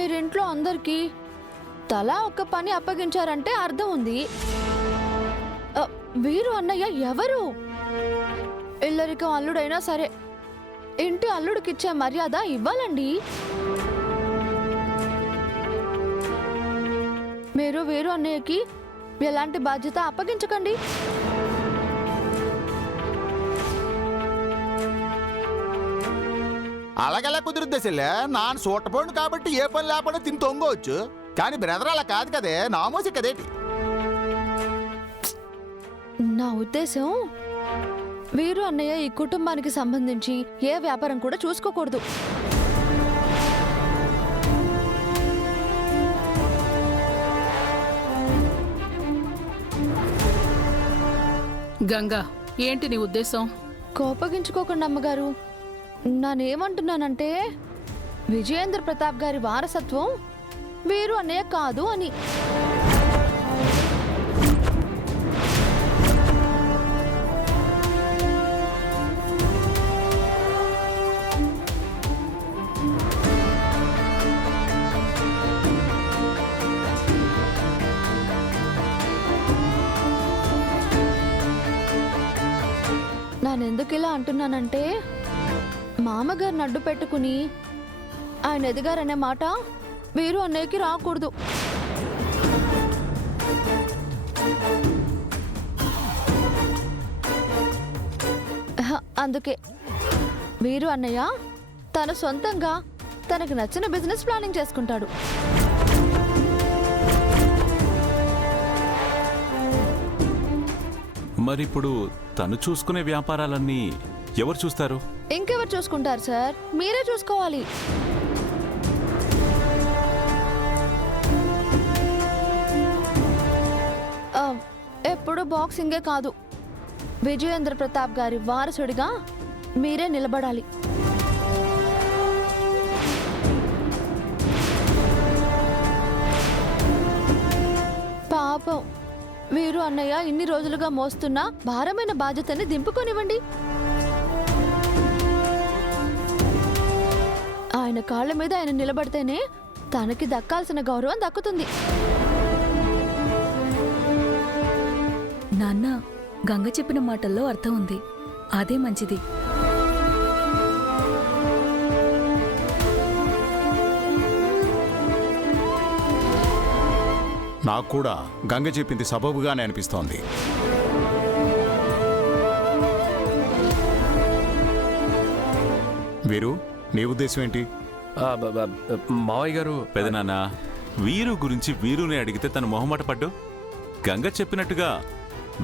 మీరింట్లో అందరికీ తలా ఒక్క పని అప్పగించారంటే అర్థం ఉంది. వీరు అన్నయ్య ఎవరు? ఇల్లరికం అల్లుడైనా సరే ఇంటి అల్లుడికిచ్చే మర్యాద ఇవ్వాలండి. మీరు వీరు అన్నయ్యకి ఎలాంటి బాధ్యత అప్పగించకండి. అలాగెలా కుదురుద్ది చెల్లె? నాన్న సూటపోండు కాబట్టి ఏ పని లేకుండా తిని తొంగవచ్చు. కానీ బ్రదర్ అలా కాదు కదే, నామోసి కదేటి. నా ఉద్దేశం, వీరు అన్నయ్య ఈ కుటుంబానికి సంబంధించి ఏ వ్యాపారం కూడా చూసుకోకూడదు. గంగా, ఏంటి నీ ఉద్దేశం? కోపగించుకోకండి అమ్మగారు. నేనేమంటున్నానంటే విజయేంద్ర ప్రతాప్ గారి వారసత్వం వీరు అన్నయ్య కాదు అని. నేనెందుకు ఇలా అంటున్నానంటే, మామగారిని అడ్డు పెట్టుకుని ఆయన ఎదిగారనే మాట వీరు అన్నయ్యకి రాకూడదు. అందుకే వీరు అన్నయ్య తన సొంతంగా తనకు నచ్చిన బిజినెస్ ప్లానింగ్ చేసుకుంటాడు. మరిప్పుడు తను చూసుకునే వ్యాపారాలన్నీ ఎవరు చూస్తారు? ఇంకెవరు చూసుకుంటారు సార్? మీరే చూసుకోవాలి. ఎప్పుడు బాక్సింగే కాదు, విజయేంద్ర ప్రతాప్ గారి వారసుడిగా మీరే నిలబడాలి. పాపం వీరు అన్నయ్య ఇన్ని రోజులుగా మోస్తున్న భారమైన బాధ్యతని దింపుకొనివ్వండి. ఆయన కాళ్ళ మీద ఆయన నిలబడితేనే తనకి దక్కాల్సిన గౌరవం దక్కుతుంది. నాన్న, గంగ చెప్పిన మాటల్లో అర్థం ఉంది. అదే మంచిది. నాకు కూడా గంగ చెప్పింది సబబుగానే అనిపిస్తోంది. వీరు, నీ ఉద్దేశం ఏంటి? మావయ్య గారు, పెదనాన్న, వీరు గురించి వీరుని అడిగితే తను మొహమాట పడ్డు. గంగ చెప్పినట్టుగా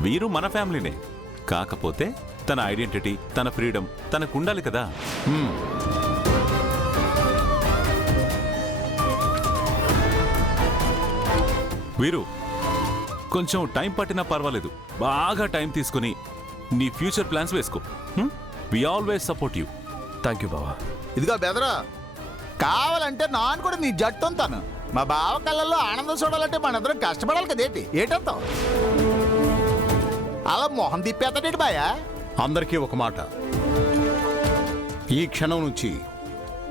వీరు మన ఫ్యామిలీనే. కాకపోతే తన ఐడెంటిటీ, తన ఫ్రీడమ్ తనకుండాలి కదా. వీరు, కొంచెం టైం పట్టినా పర్వాలేదు, బాగా టైం తీసుకుని నీ ఫ్యూచర్ ప్లాన్స్ వేసుకో. We always support you. Thank you బావా. ఇదిగో బెదరా, కావాలంటే నాన్న కూడా నీ జట్టు అంతాను. మా బావ కళ్ళల్లో ఆనందం చూడాలంటే మనందరం కష్టపడాలి కదేటి. ఏటంతావు? అలా మొహం తిప్పేస్తాడేటి బాయా? అందరికీ ఒక మాట, ఈ క్షణం నుంచి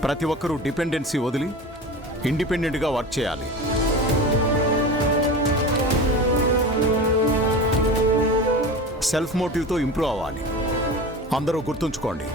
ప్రతి ఒక్కరూ డిపెండెన్సీ వదిలి ఇండిపెండెంట్గా వర్క్ చేయాలి. సెల్ఫ్ మోటివ్తో ఇంప్రూవ్ అవ్వాలి. అందరూ గుర్తుంచుకోండి.